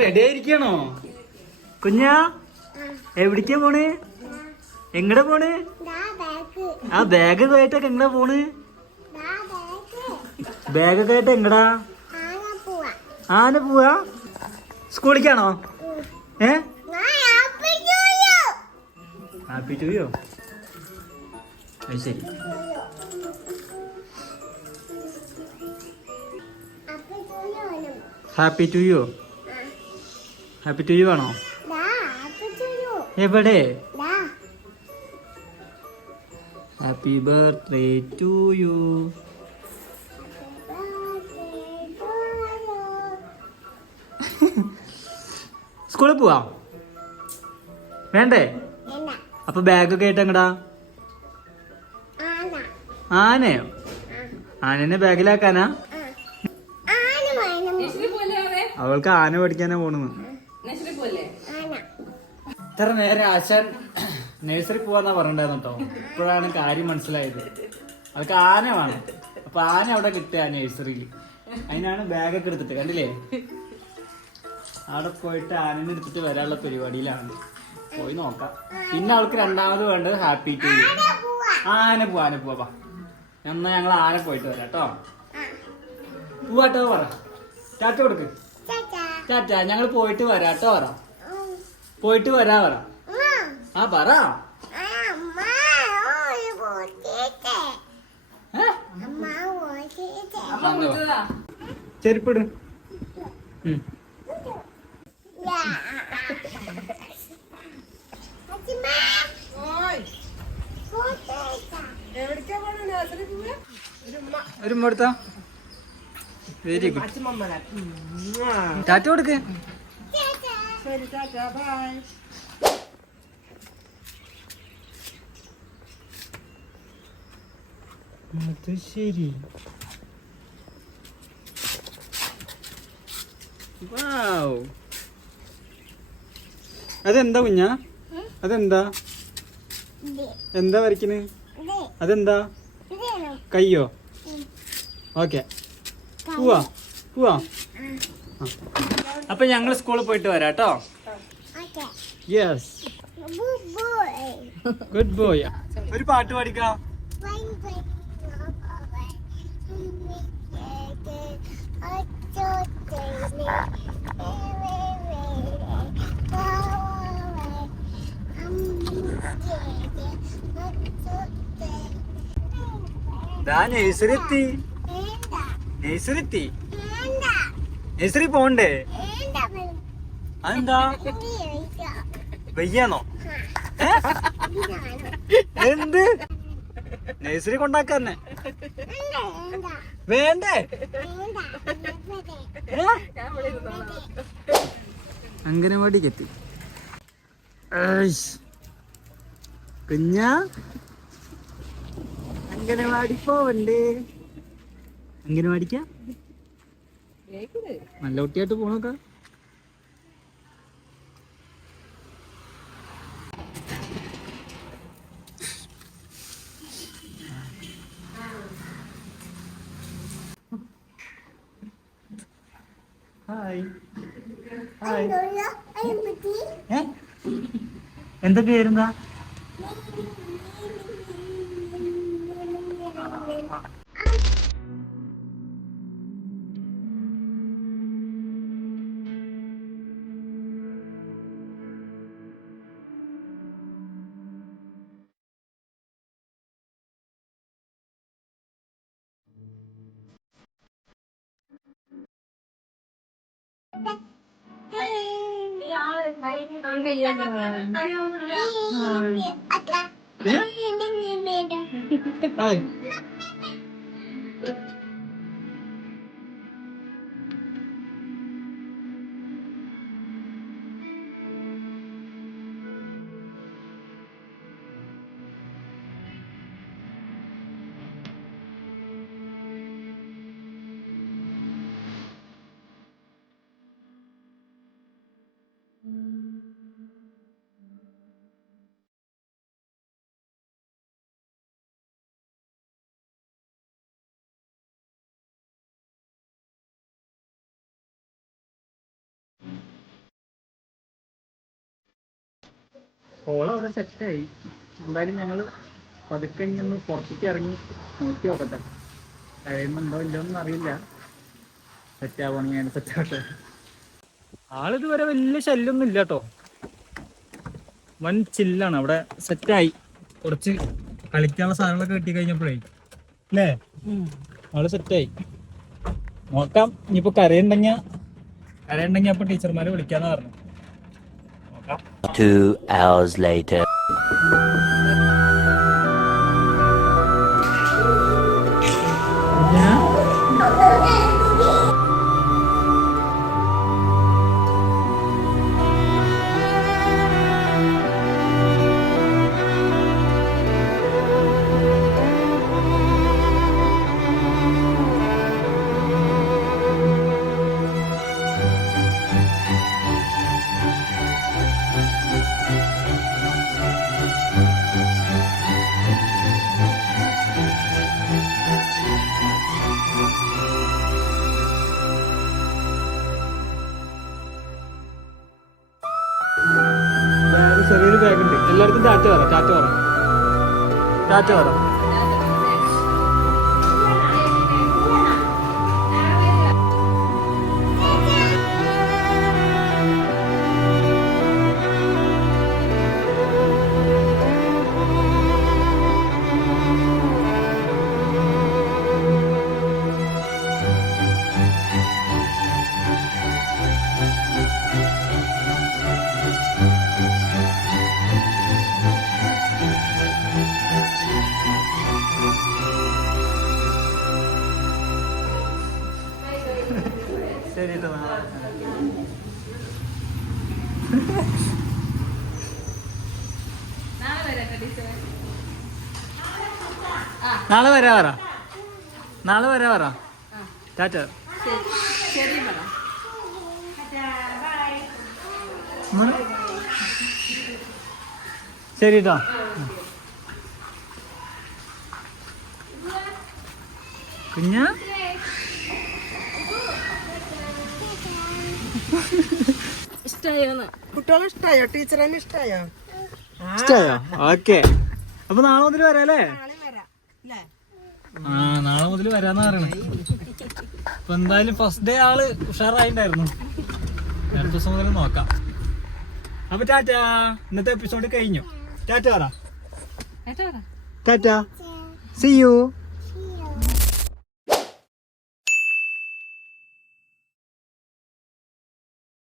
Ready ആയിരിക്കണോ കുഞ്ഞാ? എവിടേക്കാ പോണ്? എങ്ങടെ പോണ്? ആ ബാഗൊക്കെ ആയിട്ടൊക്കെ എങ്ങടാ പോണ്? ബാഗൊക്കെ ആയിട്ട് എങ്ങടാ? ആന പോവാ? സ്കൂളിലേക്കാണോ? Happy to you. അത് ശരി. Happy to you. Happy to you ആണോ? എവിടെ? Happy birthday to you. സ്കൂളിൽ പോവാ വേണ്ടേ? അപ്പൊ ബാഗൊക്കെ ആയിട്ട് എങ്ങടാ? ആനയോ? ആനനെ ബാഗിലാക്കാനാ? അവൾക്ക് ആന പഠിക്കാനാ പോണെന്ന്. ഇത്ര നേരം ആശാൻ നഴ്സറി പോവാന്നാ പറഞ്ഞിട്ടുണ്ടായിരുന്നു കേട്ടോ. ഇപ്പോഴാണ് കാര്യം മനസ്സിലായത്. അവൾക്ക് ആന വേണം. അപ്പൊ ആന അവിടെ കിട്ടുക നഴ്സറിയിൽ. അതിനാണ് ബാഗൊക്കെ എടുത്തിട്ട്, കണ്ടില്ലേ? അവിടെ പോയിട്ട് ആനനെ എടുത്തിട്ട് വരാനുള്ള പരിപാടിയിലാണ്. പോയി നോക്കാം. പിന്നെ അവൾക്ക് രണ്ടാമത് വേണ്ടത് ഹാപ്പി ടു യു. ആന പോവാ. എന്നാ ഞങ്ങൾ ആന പോയിട്ട് വരാം കേട്ടോ. പോവാട്ടോ പറ. ടാറ്റ കൊടുക്ക്. ടാറ്റ. ഞങ്ങൾ പോയിട്ട് വരാട്ടോ പറ. പോയിട്ട് വരാ പറ. ആ പറ. ചെരുപ്പിട്. ഒരു എടുത്താ. Very good. ടാറ്റ കൊടുക്ക്. അത് ശരി. അതെന്താ കുഞ്ഞാ? അതെന്താ? എന്താ വരയ്ക്കണ്? അതെന്താ? കയ്യോ? ഓക്കെ. പോവാ. അപ്പൊ ഞങ്ങൾ സ്കൂളിൽ പോയിട്ട് വരാം കേട്ടോ. യെസ്. Good boy. ഒരു പാട്ട് പാടിക്കാം. നഴ്സറി പോണ്ടേ? അതെന്താ? വയ്യാന്നോ? എന്ത്? നഴ്സറി കൊണ്ടാക്കാന്നെ വേണ്ടേ? അംഗനവാടിക്ക് എത്തി. കുഞ്ഞാ അംഗനവാടി പോവണ്ടേ? അംഗനവാടിക്ക നല്ല കുട്ടിയായിട്ട് പോണോക്ക. എന്താ പേരെന്താ? അവിടെ സെറ്റായി. എന്തായാലും ഞങ്ങൾ പതുക്കെ ഇനി ഒന്ന് പുറത്തേക്ക് ഇറങ്ങി നോക്കി നോക്കട്ടെ, കഴിയുന്നുണ്ടോ ഇല്ലയോന്നും അറിയില്ല. സെറ്റാവുകയാണെങ്കിൽ ഞാൻ സെറ്റാവട്ടെ. ആളിതുവരെ വലിയ ശല്യമൊന്നും ഇല്ല കേട്ടോ, വൻ ചില്ലാണ്. അവിടെ സെറ്റായി, കുറച്ച് കളിക്കാനുള്ള സാധനങ്ങളൊക്കെ കിട്ടി കഴിഞ്ഞപ്പോഴേ അല്ലേ ആള് സെറ്റായി. നോക്കാം, ഇനിയിപ്പോ കരയുണ്ടെങ്കിൽ അപ്പൊ ടീച്ചർമാരെ വിളിക്കാന്ന് പറഞ്ഞു. നോക്കാം. 2 hours later. ചെറിയൊരു ബാഗുണ്ട്. എല്ലായിടത്തും ടാറ്റ പറ. ശരി കേട്ടോ. നാളെ വരാ പറ. ടാറ്റ. ശരി കേട്ടോ. കുഞ്ഞാ കുട്ടികളെ ഇഷ്ടായോ? ടീച്ചറിനെ ഇഷ്ടായോ? ഓക്കെ. അപ്പൊ നാളെ മുതൽ വരാല്ലേ? നാളെ വരാം അല്ലേ? നാളെ മുതൽ വരാന്ന് പറയണേ. അപ്പൊ എന്തായാലും ഫസ്റ്റ് ഡേ ആള് ഉഷാറായിണ്ടായിരുന്നു. അടുത്ത ദിവസം മുതൽ നോക്കാം. അപ്പൊ ടാറ്റാ, ഇന്നത്തെ എപ്പിസോഡ് കഴിഞ്ഞു. ടാറ്റ പറ. ടാറ്റ. See you.